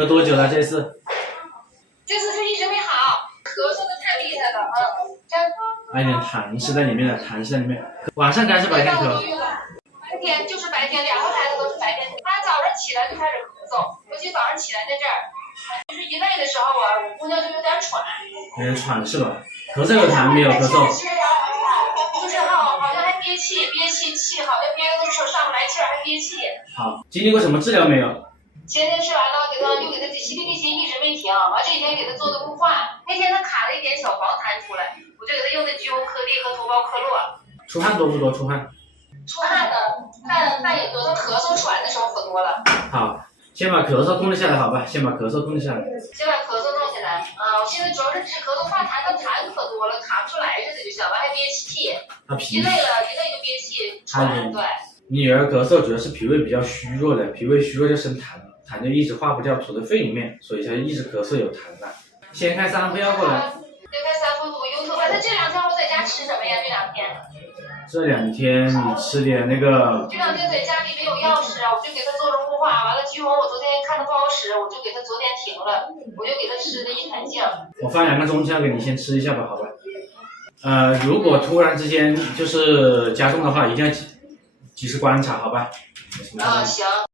喝多久了这次？这次是一直没好，咳嗽的太厉害了啊！还有点痰湿在里面的，痰湿在里面。晚上咳还是白天咳？白天就是白天，2个孩子都是白天。他早上起来就开始咳嗽，尤其早上起来在这儿，就是一累的时候啊，我姑娘就有点喘。有点喘是吧？咳嗽有痰没有咳嗽？就是好像还憋气，气好像憋的都是上不来气儿，还憋气。好，经历过什么治疗没有？前天吃完了，又给他吸地心一直没停，完这几天给他做的雾化，那天他卡了一点小黄痰出来，我就给他用的居欧颗粒和头孢克洛。出汗多不多？出汗的，汗也多，他咳嗽喘的时候可多了。好，先把咳嗽控制下来，好吧？先把咳嗽控制下来。先把咳嗽弄下来啊！我现在主要是治咳嗽化痰，他痰可多了，卡不出来似的，就想完还憋气。一累就憋气，喘。对。你女儿咳嗽主要是脾胃比较虚弱的，脾胃虚弱就生痰了，痰就一直化不掉，储在肺里面，所以才一直咳嗽有痰了。先开3副药过来。先开3副我优特外。他这2天我在家吃什么呀？这2天你吃点那个。这2天在家里没有钥匙啊，我就给他做了雾化，完了居红我昨天看他不好使，我就给他昨天停了，我就给他吃的一坦净。我发2个中药给你先吃一下吧，好吧？如果突然之间就是加重的话，一定要及时观察，好吧？行。